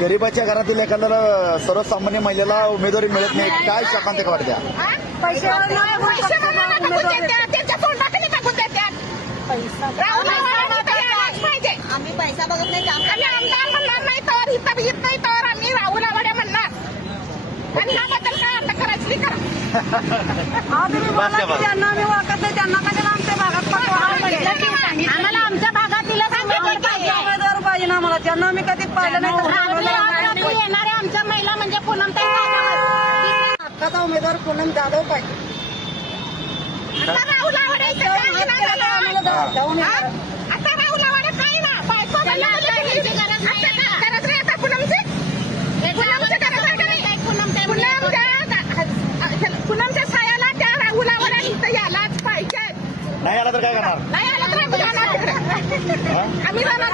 गरिबाच्या घरातील एखाद्याला सर्वसामान्य महिलेला उमेदवारी मिळत नाही, काय शकांत वाटत्या? पैसे त्यांच्या तोंडाकडे टाकून देतात. आम्ही पैसा बघत नाही, आम्ही आमदार म्हणणार नाही तर इथं येत नाही तर आम्ही राहुल आवाडे म्हणणार. आणि याबद्दल काय अटक करायची करा. त्यांना आम्ही वाटत नाही, त्यांना कशाला आमच्या भागात आम्हाला आमच्या भागातीलच उमेदवार पाहिजे ना आम्हाला. त्यांना आम्ही कधी पाहिलं नाही. येणारे आमच्या महिला म्हणजे पूनमताई हक्काचा उमेदवार पूनम जाधव पाहिजे. आता राहुल आवाडे आता राहुल आवाडे काय ना बायको गरज नाही आता पूनमची पूनमच्या सायाला त्या राहुल आवाडे इथं यालाच पाहिजे. नाही आला तर काय करणार? नाही आलं तर आम्ही जाणार तिकडे. आम्ही जाणार